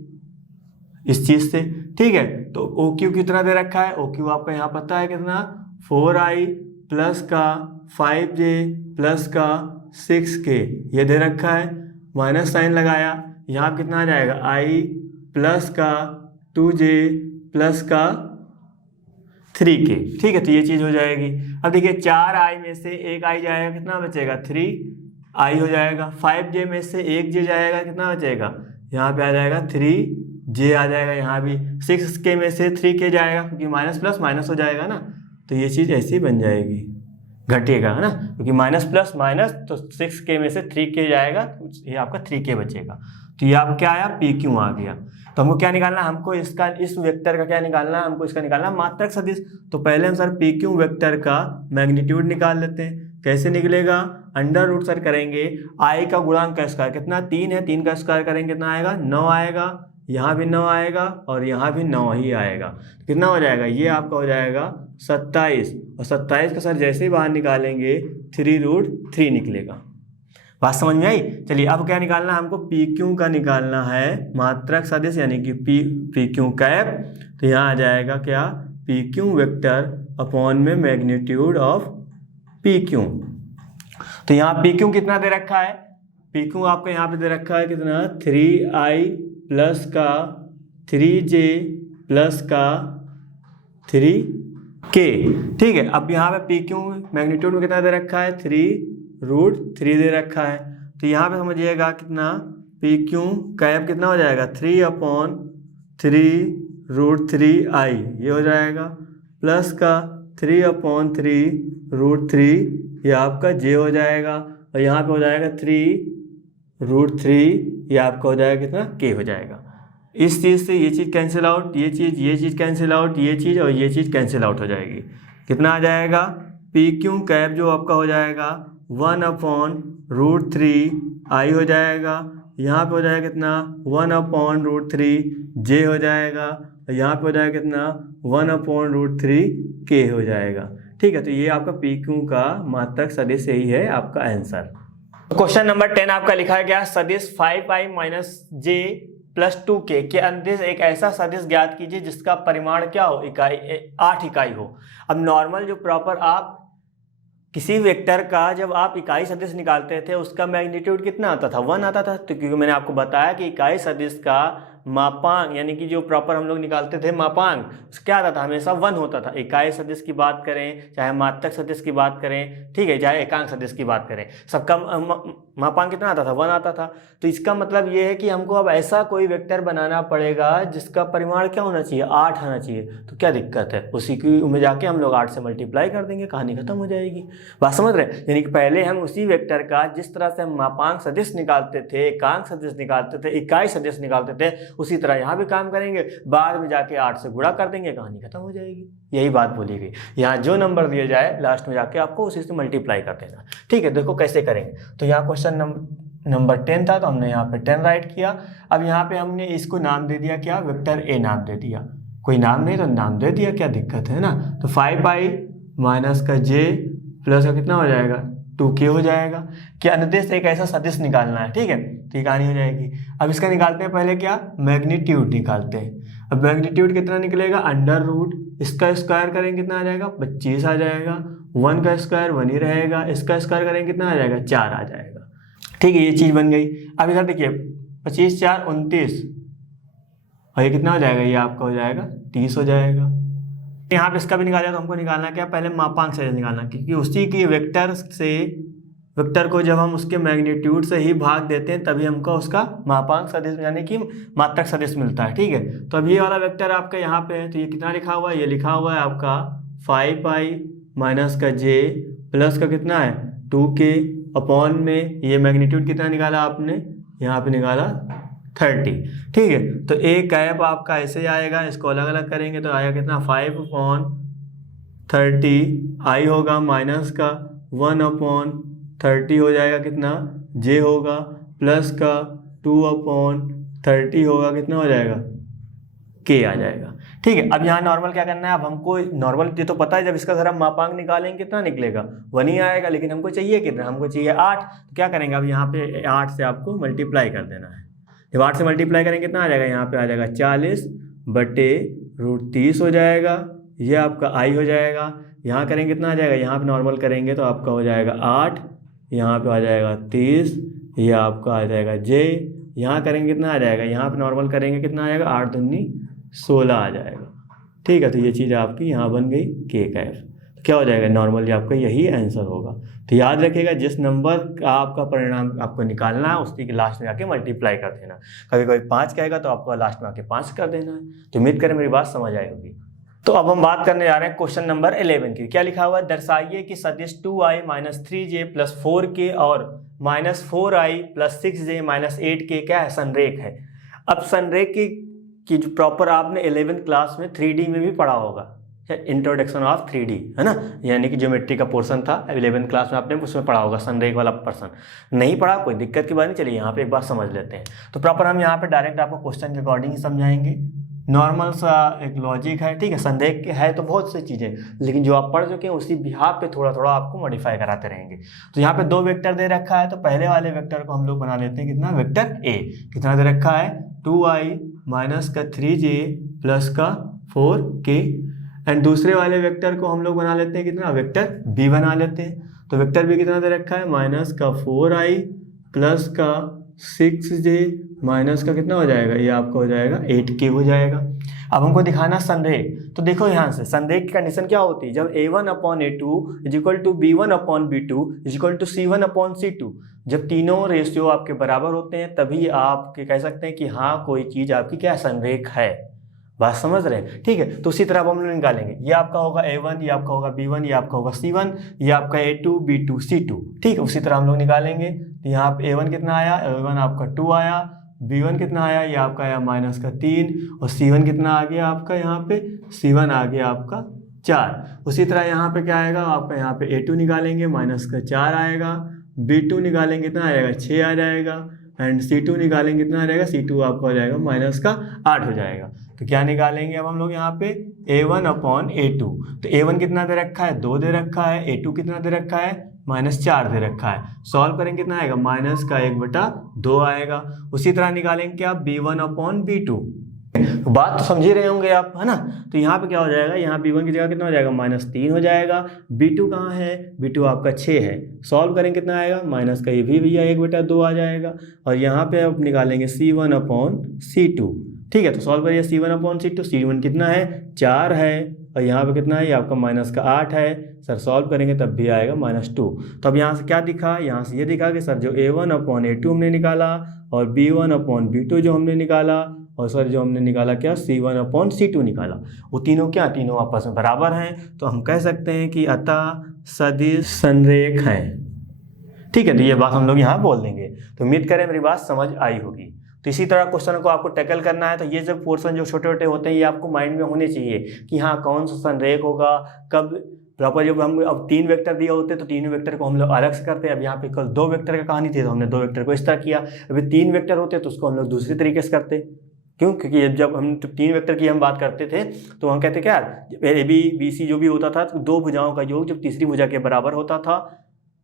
इस चीज़ से। ठीक है, तो ओ क्यू कितना दे रखा है, ओ क्यू आपका यहाँ पता है कितना 4i प्लस का 5j प्लस का 6k ये दे रखा है, माइनस साइन लगाया, यहाँ कितना आ जाएगा i प्लस का 2j प्लस का 3k। ठीक है, तो ये चीज़ हो जाएगी। अब देखिए 4i में से एक i जाएगा, कितना बचेगा 3i हो जाएगा, 5j में से एक j जाएगा, कितना बचेगा यहाँ पे आ जाएगा 3j आ जाएगा, यहाँ भी 6k में से 3k जाएगा, क्योंकि माइनस प्लस माइनस हो जाएगा ना, तो ये चीज़ ऐसी बन जाएगी, घटेगा है ना, क्योंकि माइनस प्लस माइनस, तो 6k में से 3k जाएगा, ये आपका 3k बचेगा। तो ये आप क्या आया पी क्यू आ गया। तो हमको क्या निकालना है, हमको इसका इस वेक्टर का क्या निकालना है, हमको इसका निकालना है मात्रक सदिश। तो पहले हम सर पी क्यू वेक्टर का मैग्नीट्यूड निकाल लेते हैं। कैसे निकलेगा, अंडर रूट सर करेंगे आई का गुणांक का स्क्वायर, कितना 3 है, 3 का स्क्वायर करेंगे कितना आएगा 9 आएगा, यहाँ भी 9 आएगा और यहाँ भी 9 ही आएगा, तो कितना हो जाएगा ये आपका हो जाएगा 27, और 27 का सर जैसे ही बाहर निकालेंगे 3√3 निकलेगा। बात समझ में आई। चलिए अब क्या निकालना है हमको, पी क्यू का निकालना है मात्रक सदिश, यानी कि पी क्यू कैप। तो यहाँ आ जाएगा क्या पी क्यू वेक्टर अपॉन में मैग्नीट्यूड ऑफ पी क्यू। तो यहाँ पी क्यू कितना दे रखा है, पी क्यू आपको यहाँ पे दे रखा है कितना 3i प्लस का 3j प्लस का 3k। ठीक है, अब यहाँ पे पी क्यू मैग्नीट्यूड में कितना दे रखा है 3√3 दे रखा है। तो यहाँ पे समझिएगा कितना पी क्यू कैप कितना हो जाएगा 3/3√3i ये हो जाएगा, प्लस का 3/3√3 ये आपका j हो जाएगा, और यहाँ पे हो जाएगा 3√3 ये आपका हो जाएगा कितना k हो जाएगा। इस चीज़ से ये चीज़ कैंसिल आउट, ये चीज़ कैंसिल आउट, ये चीज़ और ये चीज़ कैंसिल आउट हो जाएगी। कितना आ जाएगा पी क्यू कैप जो आपका हो जाएगा 1/√3i हो जाएगा, यहाँ पे हो जाएगा कितना 1/√3j हो जाएगा, और यहाँ पे हो जाएगा कितना 1/√3k हो जाएगा। ठीक है, तो ये आपका पी क्यू का मात्रक सदिश यही है आपका आंसर। क्वेश्चन नंबर 10 आपका लिखा गया सदिश 5i - j + 2k के अंतरिक्ष एक ऐसा सदिश ज्ञात कीजिए जिसका परिमाण क्या हो, 8 इकाई हो। अब नॉर्मल जो प्रॉपर आप किसी वेक्टर का जब आप इकाई सदिश निकालते थे उसका मैग्नीट्यूड कितना आता था 1 आता था, तो क्योंकि मैंने आपको बताया कि इकाई सदिश का मापांक यानी कि जो प्रॉपर हम लोग निकालते थे मापांक क्या आता था हमेशा 1 होता था। इकाई सदिश की बात करें चाहे मात्रक सदिश की बात करें, ठीक है, चाहे एकांक सदिश की बात करें, सबका मापांक कितना आता था 1 आता था। तो इसका मतलब ये है कि हमको अब ऐसा कोई वेक्टर बनाना पड़ेगा जिसका परिमाण क्या होना चाहिए 8 आना चाहिए। तो क्या दिक्कत है, उसी की में जाके हम लोग 8 से मल्टीप्लाई कर देंगे, कहानी खत्म हो जाएगी। बात समझ रहे हैं, यानी कि पहले हम उसी वेक्टर का जिस तरह से हम मापांक सदिश निकालते थे, एकांक सदिश निकालते थे, इकाई सदिश निकालते थे, उसी तरह यहाँ भी काम करेंगे, बाद में जाके 8 से गुणा कर देंगे, कहानी खत्म हो जाएगी। यही बात बोली गई, यहाँ जो नंबर दिया जाए लास्ट में जाके आपको उसी से मल्टीप्लाई कर देना। ठीक है, देखो कैसे करेंगे। तो यहाँ क्वेश्चन नंबर 10 था, तो हमने यहाँ पे 10 राइट किया। अब यहाँ पे हमने इसको नाम दे दिया क्या, वेक्टर ए नाम दे दिया, कोई नाम नहीं तो नाम दे दिया, क्या दिक्कत है ना। तो 5i - का j प्लस का कितना हो जाएगा 2k हो जाएगा। क्या अनुदेश से एक ऐसा सदिश निकालना है, ठीक है, तो ये कहानी हो जाएगी। अब इसका निकालते हैं, पहले क्या मैग्नीट्यूड निकालते हैं। अब मैग्नीट्यूड कितना निकलेगा अंडर रूट, इसका स्क्वायर करेंगे कितना आ जाएगा 25 आ जाएगा, 1 का स्क्वायर 1 ही रहेगा, इसका स्क्वायर करेंगे कितना आ जाएगा 4 आ जाएगा। ठीक है, ये चीज़ बन गई। अब इधर देखिए 25 × 4 = 29, और ये कितना हो जाएगा, ये आपका हो जाएगा 30 हो जाएगा। यहाँ पे इसका भी निकाला, तो हमको निकालना क्या, पहले मापांक सदिश निकालना, क्योंकि उसी की वेक्टर को जब हम उसके मैग्नीट्यूड से ही भाग देते हैं तभी हमको उसका मापांक सदिश यानी कि मात्रक सदिश मिलता है। ठीक है, तो अब ये वाला वेक्टर आपका यहाँ पे है, तो ये कितना लिखा हुआ है, ये लिखा हुआ है आपका 5i - का j प्लस का कितना है 2k अपॉन में ये मैग्नीट्यूड कितना निकाला आपने, यहाँ पे निकाला 30। ठीक है, तो ए कैप आपका ऐसे आएगा, इसको अलग अलग करेंगे तो आएगा कितना 5/30 आई होगा माइनस का 1/30 हो जाएगा कितना जे होगा प्लस का 2/30 होगा कितना हो जाएगा के आ जाएगा। ठीक है, अब यहाँ नॉर्मल क्या करना है, अब हमको नॉर्मल ये तो पता है जब इसका जरा मापांक निकालेंगे कितना निकलेगा 1 ही आएगा, लेकिन हमको चाहिए कितना, हमको चाहिए 8। तो क्या करेंगे, अब यहाँ पे 8 से आपको मल्टीप्लाई कर देना है। जब 8 से मल्टीप्लाई करेंगे कितना आ जाएगा, यहाँ पे आ जाएगा 40/√30 हो जाएगा, ये आपका आई हो जाएगा। यहाँ करेंगे कितना आ जाएगा, यहाँ पे नॉर्मल करेंगे तो आपका हो जाएगा 8, यहाँ पे आ जाएगा 30, ये आपका आ जाएगा जे। यहाँ करेंगे कितना आ जाएगा, यहाँ पे नॉर्मल करेंगे कितना आ जाएगा 8 दूनी 16 आ जाएगा। ठीक है, तो ये चीज़ आपकी यहाँ बन गई के कैफ। तो क्या हो जाएगा, नॉर्मली आपका यही आंसर होगा। तो याद रखिएगा जिस नंबर का आपका परिणाम आपको निकालना है उसी के लास्ट में आके मल्टीप्लाई कर देना। कभी कभी 5 कहेगा तो आपको लास्ट में आके 5 कर देना है। तो उम्मीद करें मेरी बात समझ आई होगी। तो अब हम बात करने जा रहे हैं क्वेश्चन नंबर 11 की। क्या लिखा हुआ है, दर्शाइए कि सदिश 2i - 3j + 4k और -4i + 6j - 8k क्या है, संरेख है। अब संरेख की जो प्रॉपर आपने 11th क्लास में 3D में भी पढ़ा होगा, इंट्रोडक्शन ऑफ 3D है ना, यानी कि ज्योमेट्री का पोर्शन था 11th क्लास में, आपने उसमें पढ़ा होगा संरेख वाला पर्सन। नहीं पढ़ा कोई दिक्कत की बात नहीं, चलिए यहाँ पे एक बार समझ लेते हैं। तो प्रॉपर हम यहाँ पे डायरेक्ट आपको क्वेश्चन के अकॉर्डिंग ही समझाएंगे, नॉर्मल सा एक लॉजिक है। ठीक है, संरेख के है तो बहुत सी चीज़ें, लेकिन जो आप पढ़ चुके हैं उसी बिहाफ पे थोड़ा थोड़ा आपको मॉडिफाई कराते रहेंगे। तो यहाँ पे 2 वेक्टर दे रखा है, तो पहले वाले वेक्टर को हम लोग बना लेते हैं कितना, वेक्टर ए कितना दे रखा है 2i - 3j + 4k, एंड दूसरे वाले वेक्टर को हम लोग बना लेते हैं कितना, वेक्टर बी बना लेते हैं। तो वेक्टर बी कितना दे रखा है, -4i + 6j माइनस का कितना हो जाएगा, ये आपका हो जाएगा 8k हो जाएगा। अब हमको दिखाना संरेख, तो देखो यहाँ से संरेख की कंडीशन क्या होती है, जब a1/a2 = b1/b2 = c1/c2, जब तीनों रेशियो आपके बराबर होते हैं तभी आप कह सकते हैं कि हाँ कोई चीज़ आपकी क्या संरेख है। बात समझ रहे हैं, ठीक है। तो उसी तरह हम लोग निकालेंगे, ये आपका होगा a1, ये आपका होगा b1, ये आपका होगा c1, ये आपका a2 b2 c2, ठीक है। उसी तरह हम लोग निकालेंगे, तो यहाँ पे a1 कितना आया, a1 आपका 2 आया, b1 कितना आया, ये आपका आया -3, और c1 कितना आ गया आपका, यहाँ पे c1 आ गया आपका 4। उसी तरह यहाँ पे क्या आएगा आपका, यहाँ पे a2 निकालेंगे -4 आएगा, b2 निकालेंगे कितना आएगा 6 आ जाएगा, एंड c2 निकालेंगे कितना आ जाएगा, c2 आपका हो जाएगा -8 हो जाएगा। तो क्या निकालेंगे अब हम लोग यहाँ पे a1/a2, तो a1 कितना दे रखा है 2 दे रखा है, a2 कितना दे रखा है -4 दे रखा है। सॉल्व करेंगे कितना आएगा, -1/2 आएगा। उसी तरह निकालेंगे क्या b1/b2, बात तो समझ ही रहे होंगे आप, है ना। तो यहाँ पे क्या हो जाएगा, यहाँ b1 की जगह कितना हो जाएगा -3 हो जाएगा, b2 कहाँ है, b2 आपका 6 है। सॉल्व करेंगे कितना आएगा, माइनस का ये भी भैया 1/2 आ जाएगा, और यहाँ पे अब निकालेंगे c1/c2, ठीक है। तो सॉल्व करिए c1/c2, c1 कितना है 4 है, और यहाँ पे कितना है, ये आपका -8 है। सर सॉल्व करेंगे तब भी आएगा -2। तो अब यहाँ से क्या दिखा, यहाँ से ये दिखा कि सर जो a1/a2 हमने निकाला और b1/b2 जो हमने निकाला, और सर जो हमने निकाला क्या c1/c2 निकाला, वो तीनों क्या, तीनों आपस में बराबर हैं। तो हम कह सकते हैं कि अतः सदिश संरेख हैं, ठीक है। तो ये बात हम लोग यहाँ बोल देंगे। तो उम्मीद करें मेरी बात समझ आई होगी। तो इसी तरह क्वेश्चन को आपको टैकल करना है। तो ये जब पोर्शन जो छोटे छोटे होते हैं ये आपको माइंड में होने चाहिए कि हाँ कौन सा संरेख होगा कब प्रॉपर। जब हम अब 3 वेक्टर दिए होते तो तीनों वेक्टर को हम लोग अलग से करते हैं। अब यहाँ पे कल 2 वेक्टर का कहानी थी तो हमने 2 वेक्टर को इस तरह किया। अभी 3 वेक्टर होते तो उसको हम लोग दूसरी तरीके से करते। क्यों, क्योंकि जब हम 3 वेक्टर की हम बात करते थे तो हम कहते क्या ए बी बी सी जो भी होता था तो 2 भुजाओं का योग जब तीसरी भुजा के बराबर होता था।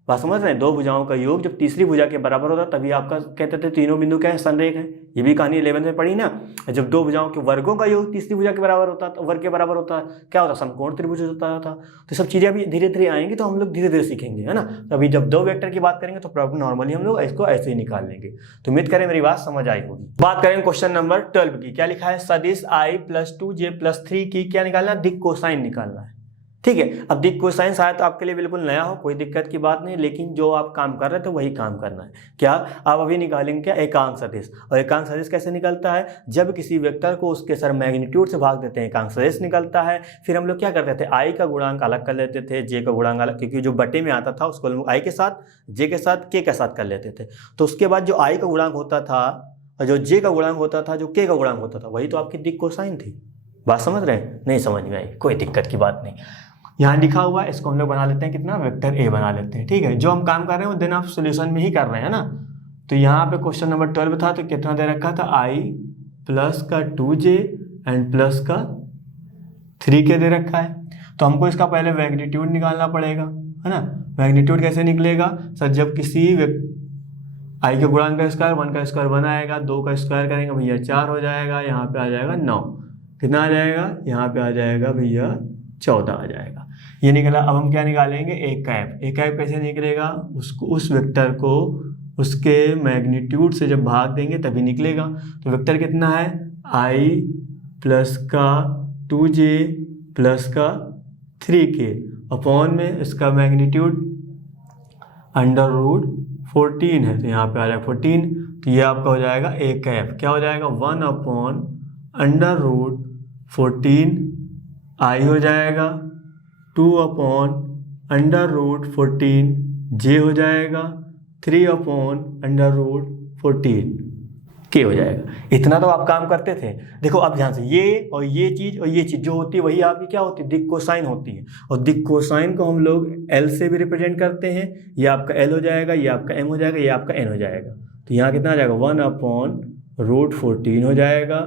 बात समझ रहे हैं, 2 भुजाओं का योग जब तीसरी भुजा के बराबर होता तभी आपका कहते थे तीनों बिंदु क्या है, संरेख है। ये भी कहानी 11 में पढ़ी ना। जब 2 भुजाओं के वर्गों का योग तीसरी भुजा के बराबर होता तो वर्ग के बराबर होता क्या होता, समकोण त्रिभुज होता था। तो सब चीज़ें अभी धीरे धीरे आएंगी तो हम लोग धीरे धीरे सीखेंगे, है ना। तो अभी जब 2 वेक्टर की बात करेंगे तो प्रॉब्लम नॉर्मली हम लोग इसको ऐसे ही निकाल लेंगे। तो उम्मीद करें मेरी बात समझ आई होगी। बात करेंगे क्वेश्चन नंबर 12 की। क्या लिखा है, सदिश i + 2j + 3 की क्या निकालना, दिक् कोसाइन निकालना है। ठीक है। अब दिक कोसाइन शायद तो आपके लिए बिल्कुल नया हो, कोई दिक्कत की बात नहीं, लेकिन जो आप काम कर रहे थे वही काम करना है। क्या आप अभी निकालेंगे क्या, एकांक सदिश। और एकांक सदिश कैसे निकलता है, जब किसी वेक्टर को उसके सर मैग्नीट्यूड से भाग देते हैं एकांक सदिश निकलता है। फिर हम लोग क्या करते थे, आई का गुणांक अलग कर लेते थे, जे का गुणांक अलग, क्योंकि जो बटे में आता था उसको हम आई के साथ, जे के साथ, के साथ कर लेते थे। तो उसके बाद जो आई का गुणांक होता था और जो जे का गुणांक होता था, जो के का गुणांक होता था, वही तो आपकी दिक कोसाइन थी। बात समझ रहे हैं, नहीं समझ में आई, कोई दिक्कत की बात नहीं। यहाँ लिखा हुआ है, इसको हम लोग बना लेते हैं कितना, वेक्टर ए बना लेते हैं। ठीक है, जो हम काम कर रहे हैं वो देन आप सोल्यूशन में ही कर रहे हैं ना। तो यहाँ पे क्वेश्चन नंबर 12 था, तो कितना दे रखा था, आई प्लस का 2j एंड प्लस का 3k दे रखा है। तो हमको इसका पहले मैग्नीट्यूड निकालना पड़ेगा, है ना। मैग्नीट्यूड कैसे निकलेगा सर, जब किसी आई के गुणांक का स्क्वायर, 1 का स्क्वायर 1 आएगा, 2 का स्क्वायर करेंगे भैया 4 हो जाएगा, यहाँ पे आ जाएगा 9, कितना आ जाएगा, यहाँ पे आ जाएगा भैया 14 आ जाएगा। ये निकला। अब हम क्या निकालेंगे, ए कैप। ए कैप कैसे निकलेगा, उसको उस वेक्टर को उसके मैग्नीट्यूड से जब भाग देंगे तभी निकलेगा। तो वेक्टर कितना है, आई प्लस का 2j प्लस का 3k अपॉन में इसका मैग्नीट्यूड अंडर रूट 14 है, तो यहाँ पे आ जाएगा 14। तो ये आपका हो जाएगा ए कैप, क्या हो जाएगा, 1 अपॉन अंडर रूट 14 आई हो जाएगा, 2 अपॉन अंडर रूट 14 जे हो जाएगा, 3 अपॉन अंडर रूट 14 के हो जाएगा। इतना तो आप काम करते थे। देखो अब ध्यान से, ये और ये चीज़ और ये चीज़ जो होती है वही आपकी क्या होती है, दिक कोसाइन होती है। और दिक कोसाइन को हम लोग एल से भी रिप्रेजेंट करते हैं। ये आपका एल हो जाएगा, ये आपका एम हो जाएगा, ये आपका एन हो जाएगा। तो यहाँ कितना आ जाएगा, 1 अपॉन रूट 14 हो जाएगा,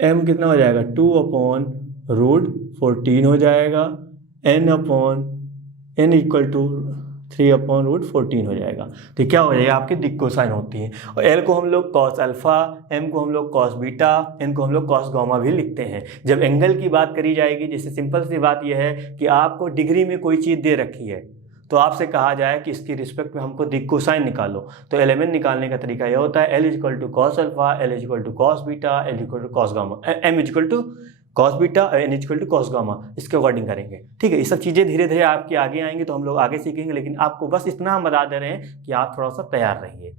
एम कितना हो जाएगा, 2 अपॉन रूट 14 हो जाएगा, n upon n equal to 3 upon root 14 हो जाएगा। तो क्या हो जाएगा, आपकी दिक कोसाइन होती है। और एल को हम लोग कॉस अल्फा, एम को हम लोग कॉस बीटा, एन को हम लोग कॉस गामा भी लिखते हैं। जब एंगल की बात करी जाएगी, जैसे सिंपल सी बात यह है कि आपको डिग्री में कोई चीज़ दे रखी है, तो आपसे कहा जाए कि इसकी रिस्पेक्ट में हमको दिक कोसाइन निकालो, तो एलिमेंट निकालने का तरीका यह होता है, l is equal to cos alpha, l is equal to cos beta, l equal to cos gamma, m is equal to cos beta, n is equal to cos gamma, इसके according करेंगे। ठीक है, ये सब चीज़ें धीरे धीरे आपकी आगे आएंगी, तो हम लोग आगे सीखेंगे। लेकिन आपको बस इतना हम बता दे रहे हैं कि आप थोड़ा सा तैयार रहिए,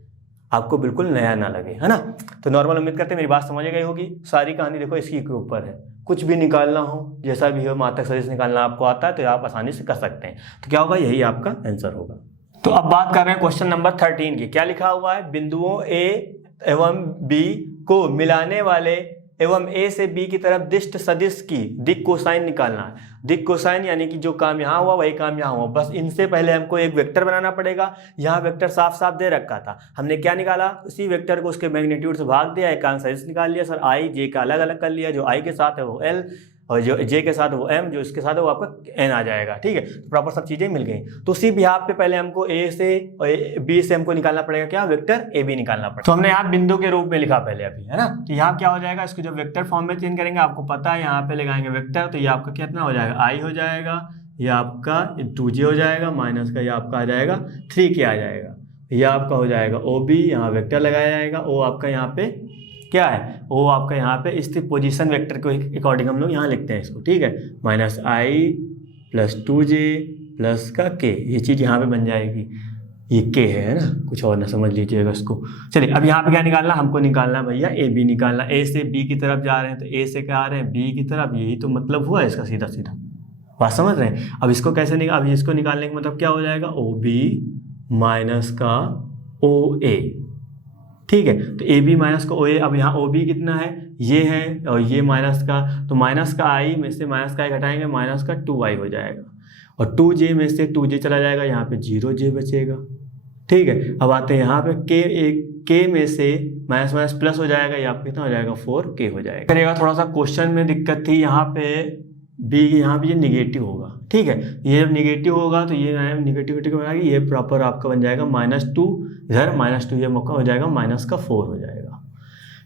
आपको बिल्कुल नया ना लगे, है ना। तो नॉर्मल उम्मीद करते हैं मेरी बात समझ गई होगी। सारी कहानी देखो इसी के ऊपर है, कुछ भी निकालना हो, जैसा भी हो, मात्रक सदिश निकालना आपको आता है तो आप आसानी से कर सकते हैं। तो क्या होगा, यही आपका आंसर होगा। तो अब बात कर रहे हैं क्वेश्चन नंबर 13 की। क्या लिखा हुआ है, बिंदुओं ए एवं बी को मिलाने वाले एवं ए से बी की तरफ दिष्ट सदिश की दिक कोसाइन निकालना है। दिक कोसाइन यानी कि जो काम यहाँ हुआ वही काम यहाँ हुआ, बस इनसे पहले हमको एक वेक्टर बनाना पड़ेगा। यहाँ वेक्टर साफ साफ दे रखा था, हमने क्या निकाला, उसी वेक्टर को उसके मैग्नीट्यूड से भाग दिया, एकांक सदिश निकाल लिया। सर आई जे का अलग अलग कर लिया, जो आई के साथ है वो एल और जो जे के साथ है वो एम, जो इसके साथ है वो आपका एन आ जाएगा। ठीक है, तो प्रॉपर सब चीज़ें मिल गई। तो उसी बिहाफ पे पहले हमको ए से और बी से हमको निकालना पड़ेगा क्या, वेक्टर ए बी निकालना पड़ेगा। तो हमने यहाँ बिंदु के रूप में लिखा पहले अभी, है ना। तो यहाँ क्या हो जाएगा, इसको जब वेक्टर फॉर्म में चेंज करेंगे, आपको पता है यहाँ पे लगाएंगे वेक्टर, तो ये आपका कितना हो जाएगा, आई हो जाएगा, ये आपका 2j हो जाएगा, माइनस का ये आपका आ जाएगा 3k आ जाएगा, ये आपका हो जाएगा ओ बी, यहाँ वेक्टर लगाया जाएगा, ओ आपका यहाँ पे क्या है, वो आपका यहाँ पे इस पोजीशन वेक्टर को अकॉर्डिंग हम लोग यहाँ लिखते हैं इसको। ठीक है, माइनस आई प्लस 2j प्लस का k, ये चीज़ यहाँ पे बन जाएगी, ये k है ना, कुछ और ना समझ लीजिएगा इसको। चलिए अब यहाँ पे क्या निकालना, हमको निकालना भैया ए बी निकालना। ए से बी की तरफ जा रहे हैं तो ए से क्या आ रहे हैं, बी की तरफ, यही तो मतलब हुआ इसका सीधा सीधा, बात समझ रहे हैं। अब इसको कैसे निकाल, अब इसको निकालने का मतलब क्या हो जाएगा, ओ बी माइनस का ओ ए। ठीक है, तो ए बी माइनस का ओ ए। अब यहाँ ओ बी कितना है, ये है, और ये माइनस का, तो माइनस का आई में से माइनस का आई घटाएंगे, माइनस का 2i हो जाएगा, और 2j में से 2j चला जाएगा, यहाँ पे 0j बचेगा। ठीक है, अब आते हैं यहाँ पे k में से माइनस माइनस प्लस हो जाएगा, ये आपका कितना हो जाएगा, 4k हो जाएगा। करेगा थोड़ा सा क्वेश्चन में दिक्कत थी, यहाँ पे बी, यहाँ पे ये निगेटिव होगा। ठीक है, ये जब निगेटिव होगा तो ये निगेटिविटी को बनाएगी, ये प्रॉपर आपका बन जाएगा -2, इधर -2, ये मौका हो जाएगा माइनस का 4 हो जाएगा।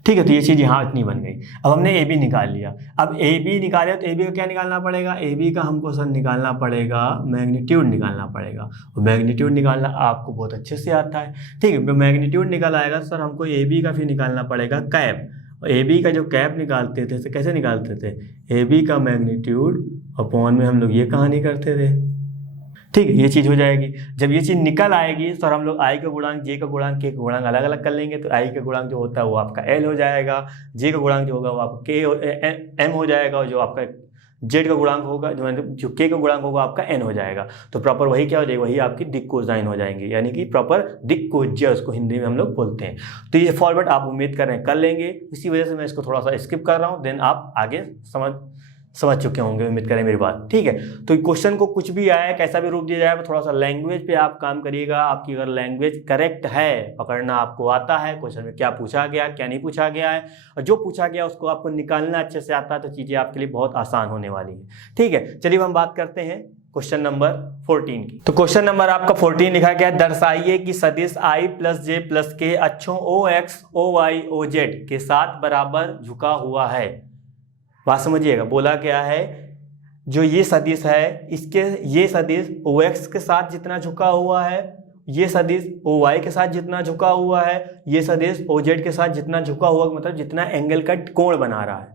ठीक है, तो ये चीज़ यहाँ इतनी बन गई। अब हमने ए बी निकाल लिया। अब ए बी निकाले तो ए बी का क्या निकालना पड़ेगा, ए बी का हमको सर निकालना पड़ेगा, मैग्नीट्यूड निकालना पड़ेगा। और मैग्नीट्यूड निकालना आपको बहुत अच्छे से आता है। ठीक है, मैग्नीट्यूड निकाल आएगा सर, हमको ए बी का फिर निकालना पड़ेगा कैप। और ए बी का जो कैप निकालते थे तो कैसे निकालते थे, ए बी का मैग्नीट्यूड अपॉन में हम लोग ये कहानी करते थे। ठीक है, ये चीज़ हो जाएगी। जब ये चीज़ निकल आएगी तो हम लोग आई का गुणांक, जे का गुणांक, के का गुणांक अलग अलग कर लेंगे। तो आई का गुणांक जो होता है वो आपका एल हो जाएगा, जे का गुणांक जो होगा वो आपका के एम हो जाएगा, और जो आपका जेड का गुणांक होगा, जो के का गुणांक होगा आपका एन हो जाएगा। तो प्रॉपर वही क्या हो जाएगी, वही आपकी दिक् कोसाइन हो जाएंगे, यानी कि प्रॉपर दिक् कोज्य उसको हिंदी में हम लोग बोलते हैं। तो ये फॉर्मेट आप उम्मीद कर रहे हैं कर लेंगे, इसी वजह से मैं इसको थोड़ा सा स्किप कर रहा हूँ, देन आप आगे समझ चुके होंगे, उम्मीद करें मेरी बात। ठीक है, तो क्वेश्चन को कुछ भी आया, कैसा भी रूप दिया जाए, थोड़ा सा लैंग्वेज पे आप काम करिएगा। आपकी अगर लैंग्वेज करेक्ट है, पकड़ना आपको आता है, क्वेश्चन में क्या पूछा गया क्या नहीं पूछा गया है, और जो पूछा गया उसको आपको निकालना अच्छे से आता है, तो चीज़ें आपके लिए बहुत आसान होने वाली है। ठीक है, चलिए हम बात करते हैं क्वेश्चन नंबर 14 की। तो क्वेश्चन नंबर आपका 14 लिखा गया है, दर्शाइए कि सदिश i प्लस जे प्लस के अक्षों OX, OY, OZ के साथ बराबर झुका हुआ है। बात समझिएगा, बोला क्या है, जो ये सदिश है, इसके ये सदिश OX के साथ जितना झुका हुआ है, ये सदिश OY के साथ जितना झुका हुआ है, ये सदिश OZ के साथ जितना झुका हुआ, मतलब जितना एंगल का कोण बना रहा है,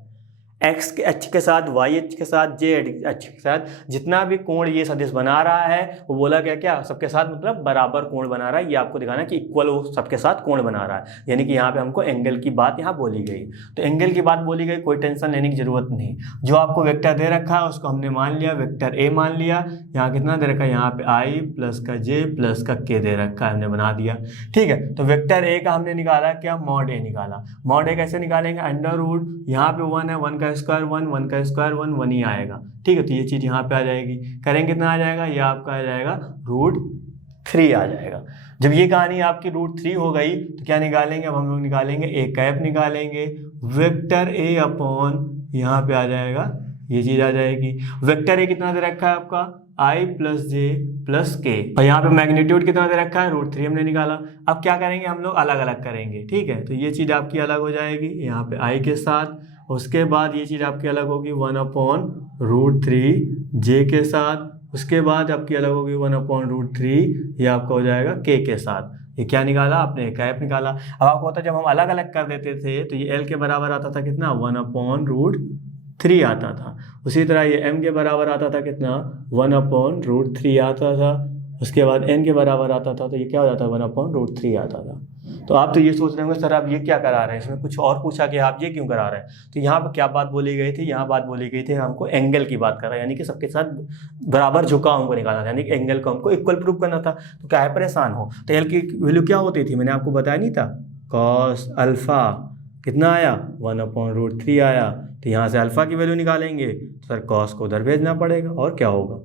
एक्स के अक्ष के साथ, वाई अक्ष के साथ, जेड अक्ष के साथ जितना भी कोण ये सदिश बना रहा है, वो बोला क्या क्या सबके साथ मतलब बराबर कोण बना रहा है। ये आपको दिखाना है कि इक्वल वो सबके साथ कोण बना रहा है, यानी कि यहाँ पे हमको एंगल की बात यहाँ बोली गई। तो एंगल की बात बोली गई, कोई टेंशन लेने की जरूरत नहीं। जो आपको वेक्टर दे रखा है उसको हमने मान लिया, वेक्टर ए मान लिया। यहाँ कितना दे रखा है, यहाँ पे आई प्लस का जे प्लस का के दे रखा है, हमने बना दिया। ठीक है, तो वेक्टर ए का हमने निकाला क्या, मॉड ए निकाला। मॉड ए कैसे निकालेंगे, अंडर रूट, यहाँ पे 1 है, 1 का स्क्वायर 1, 1 का स्क्वायर 1, 1 ही आएगा। ठीक है, तो ये चीज़ यहाँ पे आ जाएगी, करेंगे कितना आ जाएगा, ये आपका आ जाएगा √3 आ जाएगा। जब ये कहानी आपकी √3 हो गई तो क्या निकालेंगे, अब हम लोग निकालेंगे ए कैप निकालेंगे, वेक्टर ए अपॉन यहाँ पे आ जाएगा, ये चीज़ आ जाएगी। वेक्टर ए कितना दे रखा है आपका, आई प्लस जे प्लस के, और यहाँ पे मैग्नीट्यूड कितना दे रखा है, √3 हमने निकाला। अब क्या करेंगे, हम लोग अलग अलग करेंगे। ठीक है, तो ये चीज़ आपकी अलग हो जाएगी यहाँ पे आई के साथ, उसके बाद ये चीज़ आपकी अलग होगी 1/√3 जे के साथ, उसके बाद आपकी अलग होगी 1/√3 ये आपका हो जाएगा के साथ। ये क्या निकाला आपने, कैप निकाला। अब आपको होता है जब हम अलग अलग कर देते थे तो ये एल के बराबर आता था कितना, 1/√3 आता था। उसी तरह ये एम के बराबर आता था कितना, 1/√3 आता था। उसके बाद एन के बराबर आता था तो ये क्या हो जाता है, 1/√3 आता था। तो आप तो ये सोच रहे होंगे सर आप ये क्या करा रहे हैं, इसमें कुछ और पूछा गया, आप ये क्यों करा रहे हैं। तो यहाँ पर क्या बात बोली गई थी, यहाँ बात बोली गई थी हमको एंगल की बात कर रहा है, यानी कि सबके साथ बराबर झुकाव हमको निकालना था, यानी कि एंगल को हमको इक्वल प्रूव करना था। तो क्या है, परेशान हो। तो एल की वैल्यू क्या होती थी, मैंने आपको बताया नहीं था, कॉस अल्फा कितना आया, 1/√3 आया। तो यहाँ से अल्फा की वैल्यू निकालेंगे तो सर कॉस को उधर भेजना पड़ेगा, और क्या होगा,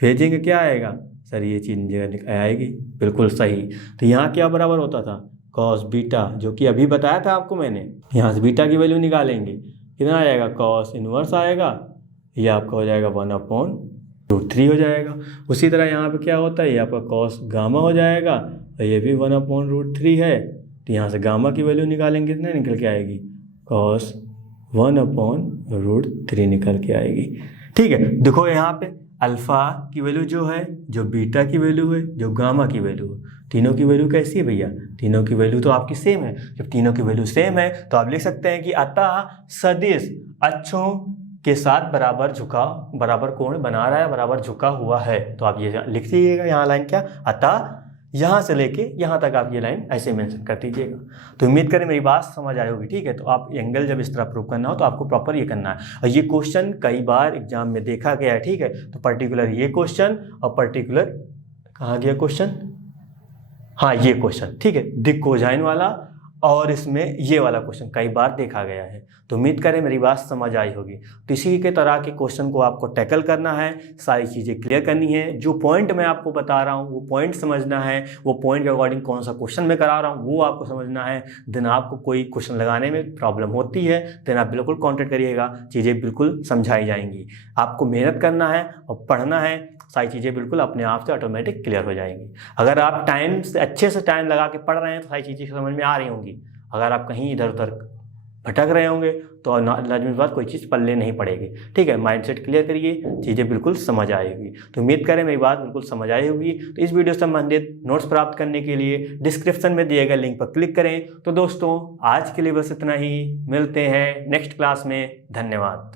भेजेंगे क्या आएगा सर, ये चीज़ आएगी, बिल्कुल सही। तो यहाँ क्या बराबर होता था, कॉस बीटा, जो कि अभी बताया था आपको मैंने। यहाँ से बीटा की वैल्यू निकालेंगे, कितना आ जाएगा, कॉस इनवर्स आएगा, ये आपका हो जाएगा 1/√3 हो जाएगा। उसी तरह यहाँ पे क्या होता है, ये आपका कॉस गामा हो जाएगा, और ये भी 1/√3 है। तो यहाँ से गामा की वैल्यू निकालेंगे, कितने निकल के आएगी, कॉस 1/√3 निकल के आएगी। ठीक है, देखो यहाँ पे अल्फ़ा की वैल्यू जो है, जो बीटा की वैल्यू है, जो गामा की वैल्यू है, तीनों की वैल्यू कैसी है भैया, तीनों की वैल्यू तो आपकी सेम है। जब तीनों की वैल्यू सेम है तो आप लिख सकते हैं कि अतः सदिश अक्षों के साथ बराबर झुकाव, बराबर कोण बना रहा है, बराबर झुका हुआ है। तो आप ये लिख दीजिएगा, यहाँ लाइन क्या, अतः यहाँ से लेके यहाँ तक आप ये लाइन ऐसे मेंशन कर दीजिएगा। तो उम्मीद करें मेरी बात समझ आई होगी। ठीक है, तो आप एंगल जब इस तरह प्रूव करना हो तो आपको प्रॉपर ये करना है, और ये क्वेश्चन कई बार एग्जाम में देखा गया है। ठीक है, तो पर्टिकुलर ये क्वेश्चन और पर्टिकुलर कहाँ गया क्वेश्चन, हाँ ये क्वेश्चन, ठीक है, दिक् कोसाइन वाला और इसमें ये वाला क्वेश्चन कई बार देखा गया है। तो उम्मीद करें मेरी बात समझ आई होगी। तो इसी के तरह के क्वेश्चन को आपको टैकल करना है, सारी चीज़ें क्लियर करनी है। जो पॉइंट मैं आपको बता रहा हूँ वो पॉइंट समझना है, वो पॉइंट के अकॉर्डिंग कौन सा क्वेश्चन मैं करा रहा हूँ वो आपको समझना है। देन आपको कोई क्वेश्चन लगाने में प्रॉब्लम होती है देन आप बिल्कुल कॉन्टेक्ट करिएगा, चीज़ें बिल्कुल समझाई जाएंगी। आपको मेहनत करना है और पढ़ना है, सारी चीज़ें बिल्कुल अपने आप से ऑटोमेटिक क्लियर हो जाएंगी। अगर आप टाइम से अच्छे से टाइम लगा के पढ़ रहे हैं तो सारी चीज़ें समझ में आ रही होंगी। अगर आप कहीं इधर उधर भटक रहे होंगे तो लाजमी बात कोई चीज़ पल्ले नहीं पड़ेगी। ठीक है, माइंडसेट क्लियर करिए, चीज़ें बिल्कुल समझ आएगी। तो उम्मीद करें मेरी बात बिल्कुल समझ आई होगी। तो इस वीडियो से संबंधित नोट्स प्राप्त करने के लिए डिस्क्रिप्शन में दिए गए लिंक पर क्लिक करें। तो दोस्तों आज के लिए बस इतना ही, मिलते हैं नेक्स्ट क्लास में। धन्यवाद।